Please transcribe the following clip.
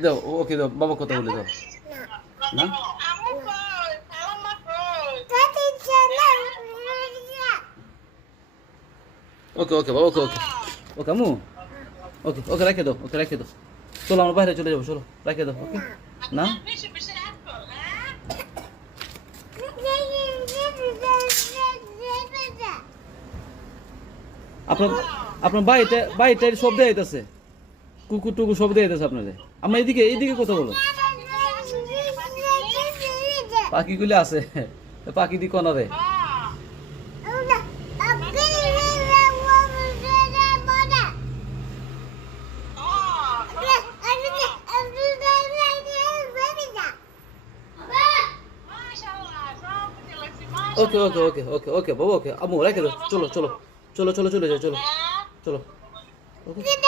দাও ওকে দাও বাবা কথা বলে দাও না ওকে ওকে বাবা ওকে ওকে ওকে আমু ওকে ওকে রেখে দাও চলো আমরা বাইরে চলে যাবো চলো রেখে দাও ওকে না আপনার আপনার বাড়িটার শব্দ আইতেছে কুকুর টুকুর শব্দ আইতেছে আপনাদের আমরা এইদিকে কথা বলো পাখিগুলি আছে পাখি দি কনরে ওকে ওকে ওকে ওকে ওকে বাবা ওকে আমু রেখে দাও চলো চলো চলো চলো চলে যাও চলো চলো ওকে